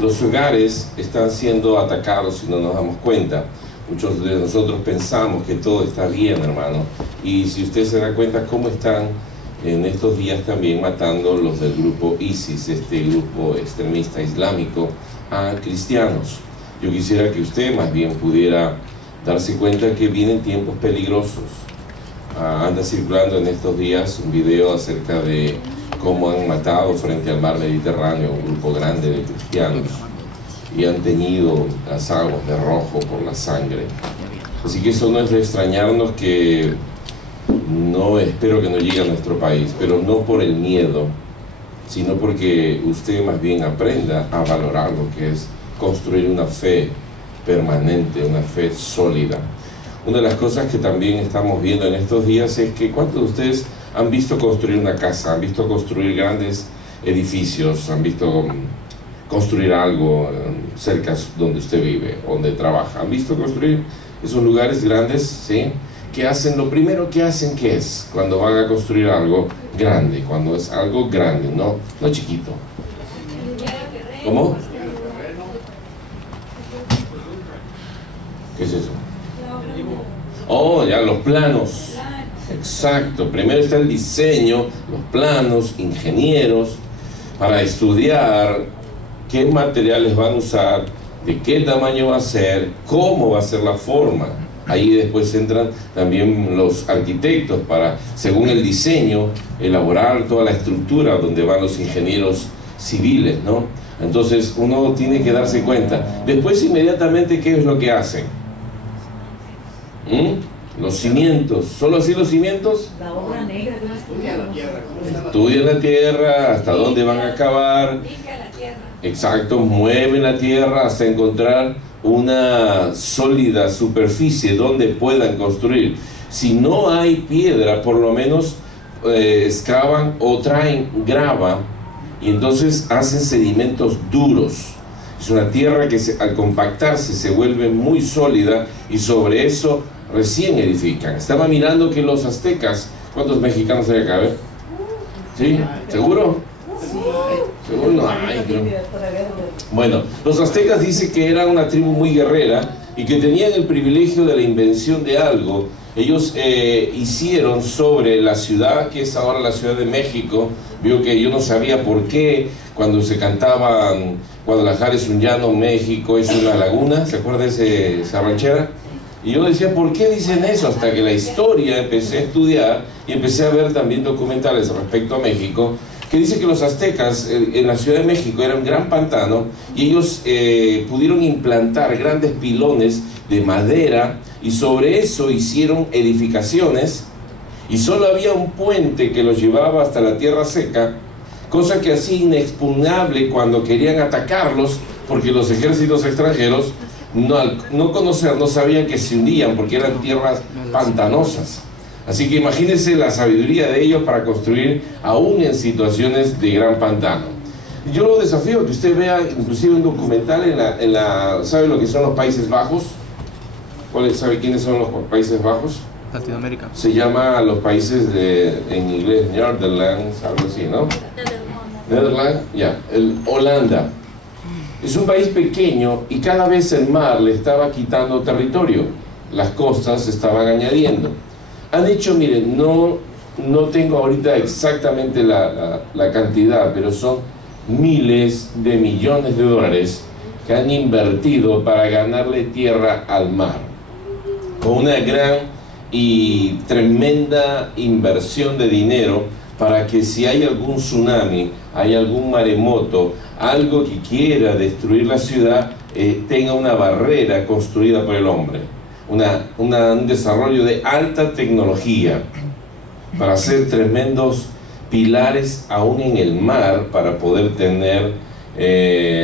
Los hogares están siendo atacados y no nos damos cuenta. Muchos de nosotros pensamos que todo está bien, hermano. Y si usted se da cuenta cómo están en estos días también matando los del grupo ISIS, este grupo extremista islámico, a cristianos. Yo quisiera que usted más bien pudiera darse cuenta que vienen tiempos peligrosos. Anda circulando en estos días un video acerca de cómo han matado frente al mar Mediterráneo un grupo grande de cristianos y han teñido las aguas de rojo por la sangre. Así que eso no es de extrañarnos, que no espero que no llegue a nuestro país, pero no por el miedo, sino porque usted más bien aprenda a valorar lo que es construir una fe permanente, una fe sólida. Una de las cosas que también estamos viendo en estos días es que ¿cuántos de ustedes han visto construir una casa, han visto construir grandes edificios, han visto construir algo cerca donde usted vive, donde trabaja? ¿Han visto construir esos lugares grandes? ¿Sí? ¿Qué hacen? Lo primero que hacen, ¿qué es? Cuando van a construir algo grande, cuando es algo grande, no chiquito. ¿Cómo? ¿Qué es eso? Oh, ya, los planos. Exacto, primero está el diseño, los planos, ingenieros, para estudiar qué materiales van a usar, de qué tamaño va a ser, cómo va a ser la forma. Ahí después entran también los arquitectos para, según el diseño, elaborar toda la estructura donde van los ingenieros civiles, ¿no? Entonces uno tiene que darse cuenta. Después inmediatamente, ¿qué es lo que hacen? Los cimientos. ¿Solo así los cimientos? La obra negra que uno estudia la tierra. Estudian la tierra, hasta dónde van a acabar. Exacto, mueven la tierra hasta encontrar una sólida superficie donde puedan construir. Si no hay piedra, por lo menos excavan o traen grava y entonces hacen sedimentos duros. Es una tierra que al compactarse se vuelve muy sólida y sobre eso recién edifican. Estaba mirando que los aztecas, ¿cuántos mexicanos hay acá? ¿Sí? ¿Seguro? ¿Seguro? No hay, creo. Bueno, los aztecas dicen que eran una tribu muy guerrera y que tenían el privilegio de la invención de algo. Ellos hicieron sobre la ciudad, que es ahora la Ciudad de México. Vio que yo no sabía por qué cuando se cantaban Guadalajara es un llano, México es una laguna. ¿Se acuerda de esa ranchera? Y yo decía, ¿por qué dicen eso? Hasta que la historia empecé a estudiar y empecé a ver también documentales respecto a México, que dice que los aztecas en la Ciudad de México era un gran pantano y ellos pudieron implantar grandes pilones de madera y sobre eso hicieron edificaciones y solo había un puente que los llevaba hasta la tierra seca, cosa que hacía inexpugnable cuando querían atacarlos, porque los ejércitos extranjeros no sabían que se hundían porque eran tierras pantanosas. Así que imagínense la sabiduría de ellos para construir aún en situaciones de gran pantano. Yo lo desafío a que usted vea inclusive un documental ¿sabe lo que son los Países Bajos? ¿Sabe quiénes son los Países Bajos? Latinoamérica. Se llama los países en inglés Netherlands, algo así, ¿no? Netherlands, ya, Holanda. Es un país pequeño y cada vez el mar le estaba quitando territorio. Las costas se estaban añadiendo. Han hecho, miren, no tengo ahorita exactamente la cantidad, pero son miles de millones de dólares que han invertido para ganarle tierra al mar. Con una gran y tremenda inversión de dinero para que si hay algún tsunami, hay algún maremoto, algo que quiera destruir la ciudad, tenga una barrera construida por el hombre. Un desarrollo de alta tecnología para hacer tremendos pilares aún en el mar para poder tener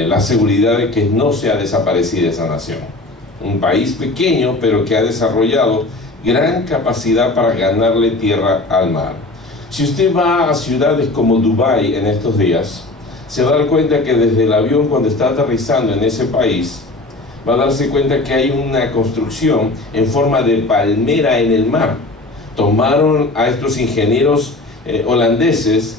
la seguridad de que no sea desaparecida esa nación. Un país pequeño pero que ha desarrollado gran capacidad para ganarle tierra al mar. Si usted va a ciudades como Dubái en estos días, se va a dar cuenta que desde el avión cuando está aterrizando en ese país va a darse cuenta que hay una construcción en forma de palmera en el mar. Tomaron a estos ingenieros holandeses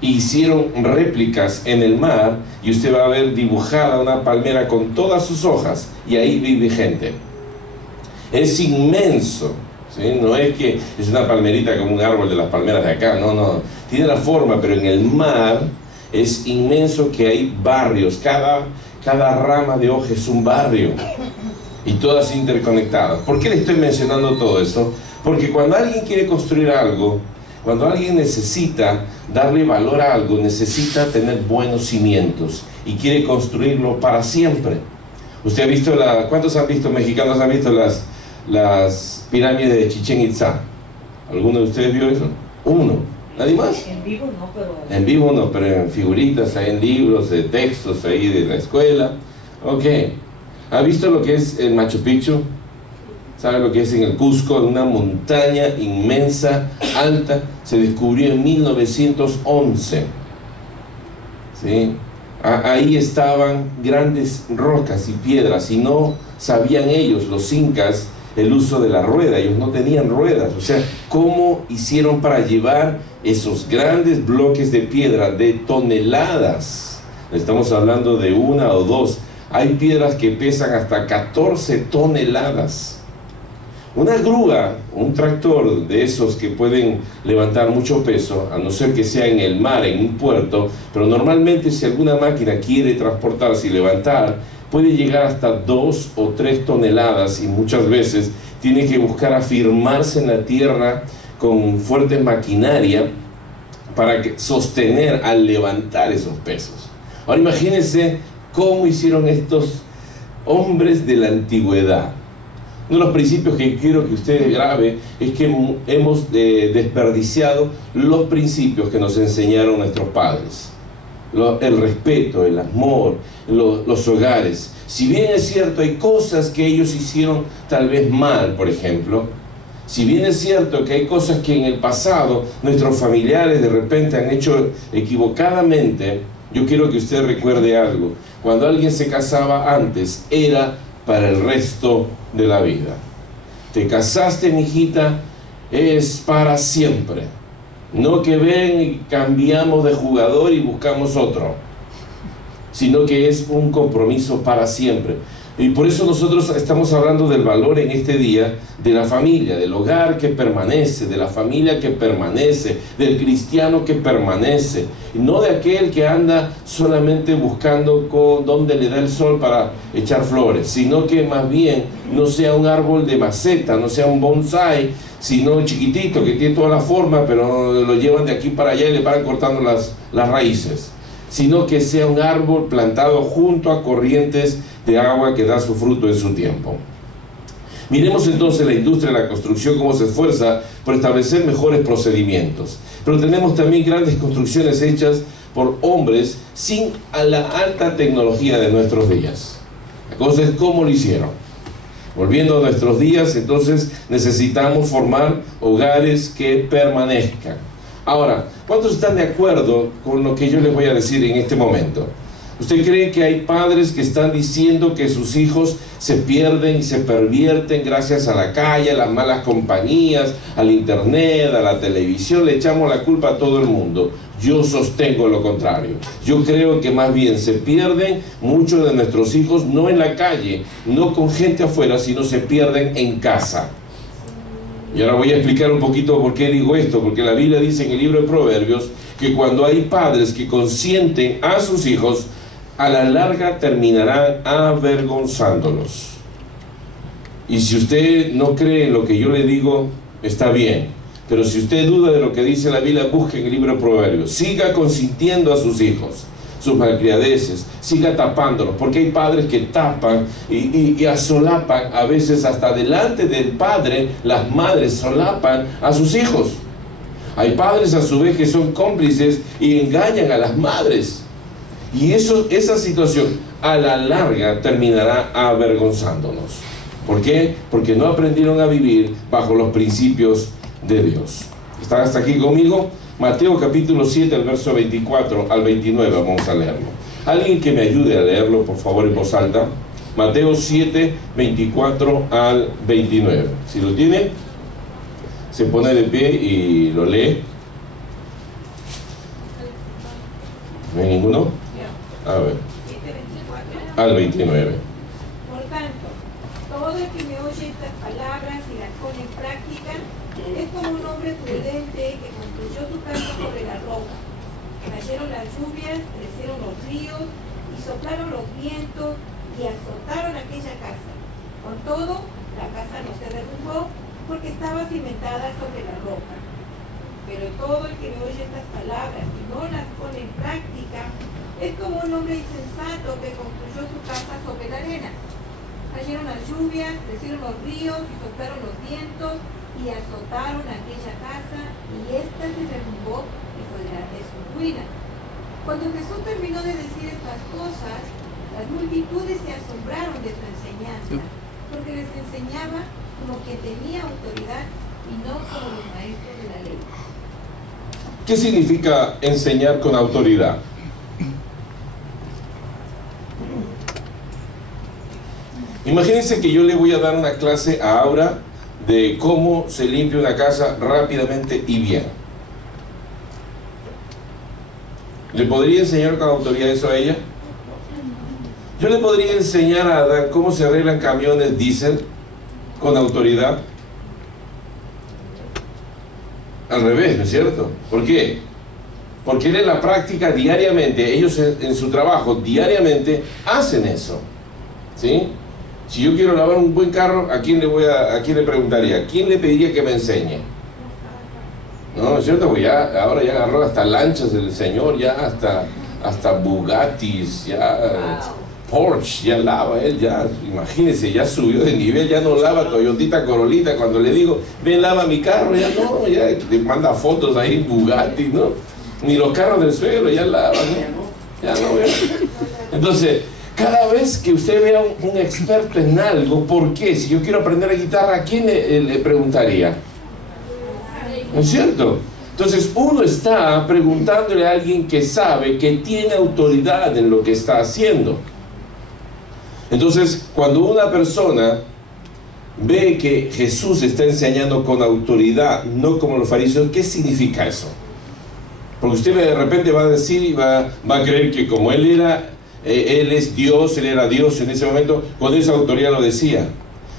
hicieron réplicas en el mar, y usted va a ver dibujada una palmera con todas sus hojas, y ahí vive gente. Es inmenso, ¿sí? No es que es una palmerita como un árbol de las palmeras de acá, no, tiene la forma, pero en el mar es inmenso, que hay barrios, cada rama de hoja es un barrio, y todas interconectadas. ¿Por qué le estoy mencionando todo esto? Porque cuando alguien quiere construir algo, cuando alguien necesita darle valor a algo, necesita tener buenos cimientos y quiere construirlo para siempre. Usted ha visto ¿cuántos han visto, mexicanos han visto las pirámides de Chichén Itzá? ¿Alguno de ustedes vio eso? Uno. ¿Nadie más? En vivo no, pero... En vivo no, pero en figuritas, hay en libros, de textos ahí de la escuela. Ok. ¿Ha visto lo que es el Machu Picchu? ¿Sabe lo que es en el Cusco? Una montaña inmensa, alta, se descubrió en 1911. ¿Sí? Ahí estaban grandes rocas y piedras, y no sabían ellos, los incas, el uso de la rueda. Ellos no tenían ruedas. O sea, ¿cómo hicieron para llevar esos grandes bloques de piedra de toneladas? Estamos hablando de una o dos. Hay piedras que pesan hasta 14 toneladas. Una grúa, un tractor de esos que pueden levantar mucho peso, a no ser que sea en el mar, en un puerto, pero normalmente si alguna máquina quiere transportarse y levantar, puede llegar hasta 2 o 3 toneladas, y muchas veces tiene que buscar afirmarse en la tierra con fuerte maquinaria para sostener al levantar esos pesos. Ahora imagínense cómo hicieron estos hombres de la antigüedad. Uno de los principios que quiero que usted grabe es que hemos desperdiciado los principios que nos enseñaron nuestros padres. El respeto, el amor, los hogares. Si bien es cierto, hay cosas que ellos hicieron tal vez mal, por ejemplo. Si bien es cierto que hay cosas que en el pasado nuestros familiares de repente han hecho equivocadamente, yo quiero que usted recuerde algo. Cuando alguien se casaba antes, era para el resto de la vida. Te casaste, mijita, es para siempre. No que ven y cambiamos de jugador y buscamos otro, sino que es un compromiso para siempre. Y por eso nosotros estamos hablando del valor en este día de la familia, del hogar que permanece, de la familia que permanece, del cristiano que permanece, no de aquel que anda solamente buscando dónde le da el sol para echar flores, sino que más bien no sea un árbol de maceta, no sea un bonsai, sino chiquitito que tiene toda la forma, pero lo llevan de aquí para allá y le van cortando las raíces, sino que sea un árbol plantado junto a corrientes de agua que da su fruto en su tiempo. Miremos entonces la industria de la construcción, cómo se esfuerza por establecer mejores procedimientos. Pero tenemos también grandes construcciones hechas por hombres sin la alta tecnología de nuestros días. La cosa es cómo lo hicieron. Volviendo a nuestros días, entonces necesitamos formar hogares que permanezcan. Ahora, ¿cuántos están de acuerdo con lo que yo les voy a decir en este momento? ¿Usted cree que hay padres que están diciendo que sus hijos se pierden y se pervierten gracias a la calle, a las malas compañías, al internet, a la televisión? Le echamos la culpa a todo el mundo. Yo sostengo lo contrario. Yo creo que más bien se pierden muchos de nuestros hijos, no en la calle, no con gente afuera, sino se pierden en casa. Y ahora voy a explicar un poquito por qué digo esto, porque la Biblia dice en el libro de Proverbios que cuando hay padres que consienten a sus hijos, a la larga terminarán avergonzándolos. Y si usted no cree en lo que yo le digo, está bien. Pero si usted duda de lo que dice la Biblia, busque en el libro de Proverbios. Siga consintiendo a sus hijos, sus malcriadeces, siga tapándolos, porque hay padres que tapan y asolapan, a veces hasta delante del padre, las madres solapan a sus hijos. Hay padres a su vez que son cómplices y engañan a las madres. Y esa situación a la larga terminará avergonzándonos. ¿Por qué? Porque no aprendieron a vivir bajo los principios de Dios. ¿Están hasta aquí conmigo? Mateo capítulo 7, el verso 24 al 29, vamos a leerlo. Alguien que me ayude a leerlo, por favor, en voz alta. Mateo 7, 24 al 29. Si lo tiene, se pone de pie y lo lee. ¿No hay ninguno? A ver. Al 29. Por tanto, todo el que me oye estas palabras y las pone en práctica es como un hombre prudente que construyó su casa sobre la roca. Cayeron las lluvias, crecieron los ríos y soplaron los vientos y azotaron aquella casa. Con todo, la casa no se derrumbó porque estaba cimentada sobre la roca. Pero todo el que me oye estas palabras y no las pone en práctica es como un hombre insensato que construyó su casa sobre la arena. Cayeron las lluvias, crecieron los ríos y soplaron los vientos y azotaron aquella casa y ésta se derrumbó y fue grande su ruina. Cuando Jesús terminó de decir estas cosas, las multitudes se asombraron de su enseñanza, porque les enseñaba como quien tenía autoridad y no como los maestros de la ley. ¿Qué significa enseñar con autoridad? Imagínense que yo le voy a dar una clase a Aura de cómo se limpia una casa rápidamente y bien. ¿Le podría enseñar con autoridad eso a ella? Yo le podría enseñar a Adán cómo se arreglan camiones diésel con autoridad. Al revés, ¿no es cierto? ¿Por qué? Porque él en la práctica diariamente, ellos en su trabajo diariamente hacen eso, ¿sí? Si yo quiero lavar un buen carro, ¿a quién le preguntaría? ¿A quién le pediría que me enseñe? ¿No es cierto? Pues ya, ahora ya agarró hasta lanchas del señor, ya hasta Bugattis, ya Porsche, ya lava él, ya, imagínense, ya subió de nivel, ya no lava Toyotita Corolita. Cuando le digo, ven, lava mi carro, ya no, ya le manda fotos ahí, Bugatti, ¿no? Ni los carros del suegro ya lava, ¿no? Ya no, ya. Entonces, cada vez que usted vea un experto en algo, ¿por qué? Si yo quiero aprender a guitarra, ¿a quién le preguntaría? ¿No es cierto? Entonces uno está preguntándole a alguien que sabe, que tiene autoridad en lo que está haciendo. Entonces, cuando una persona ve que Jesús está enseñando con autoridad, no como los fariseos, ¿qué significa eso? Porque usted de repente va a decir y va a creer que como él es Dios, él era Dios en ese momento, con esa autoridad lo decía.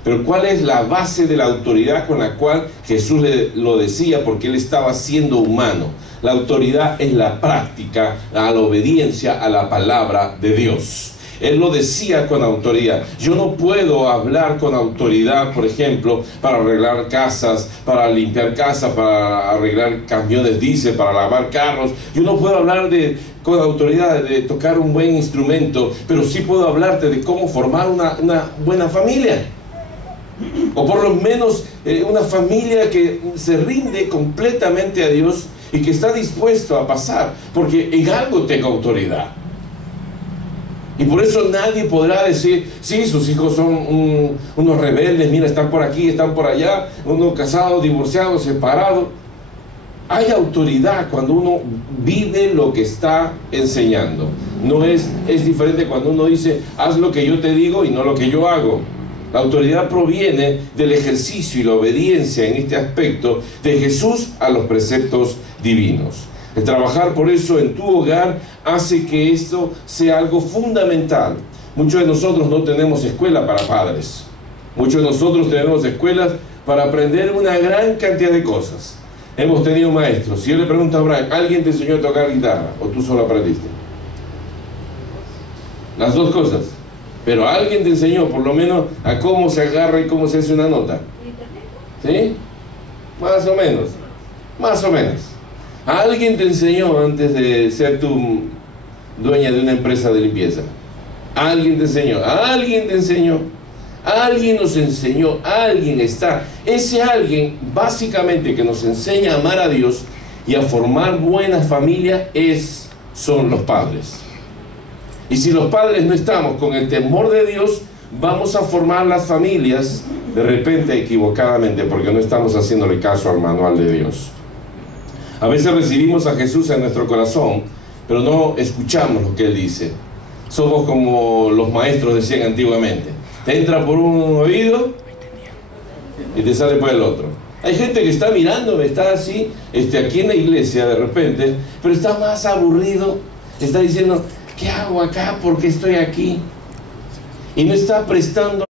Pero ¿cuál es la base de la autoridad con la cual Jesús lo decía? Porque él estaba siendo humano. La autoridad es la práctica, la obediencia a la palabra de Dios. Él lo decía con autoridad. Yo no puedo hablar con autoridad, por ejemplo, para arreglar casas, para limpiar casas, para arreglar camiones diésel, para lavar carros. Yo no puedo hablar con autoridad de tocar un buen instrumento, pero sí puedo hablarte de cómo formar una buena familia. O por lo menos una familia que se rinde completamente a Dios y que está dispuesto a pasar, porque en algo tengo autoridad. Y por eso nadie podrá decir, sí, sus hijos son unos rebeldes, mira, están por aquí, están por allá, uno casado, divorciado, separado. Hay autoridad cuando uno vive lo que está enseñando. No es diferente cuando uno dice, haz lo que yo te digo y no lo que yo hago. La autoridad proviene del ejercicio y la obediencia en este aspecto de Jesús a los preceptos divinos. El trabajar por eso en tu hogar hace que esto sea algo fundamental. Muchos de nosotros no tenemos escuela para padres. Muchos de nosotros tenemos escuelas para aprender una gran cantidad de cosas. Hemos tenido maestros. Si yo le pregunto a Brian, ¿alguien te enseñó a tocar guitarra o tú solo aprendiste? Las dos cosas. Pero alguien te enseñó por lo menos a cómo se agarra y cómo se hace una nota. ¿Sí? Más o menos. Más o menos. Alguien te enseñó antes de ser tu dueña de una empresa de limpieza. Alguien te enseñó. Alguien te enseñó. Alguien nos enseñó. Alguien está. Ese alguien básicamente que nos enseña a amar a Dios y a formar buenas familias son los padres. Y si los padres no estamos con el temor de Dios, vamos a formar las familias de repente equivocadamente, porque no estamos haciéndole caso al manual de Dios. A veces recibimos a Jesús en nuestro corazón, pero no escuchamos lo que Él dice. Somos como los maestros decían antiguamente. Te entra por un oído y te sale por el otro. Hay gente que está mirándome, está así, aquí en la iglesia de repente, pero está más aburrido. Está diciendo, ¿qué hago acá? ¿Por qué estoy aquí? Y no está prestando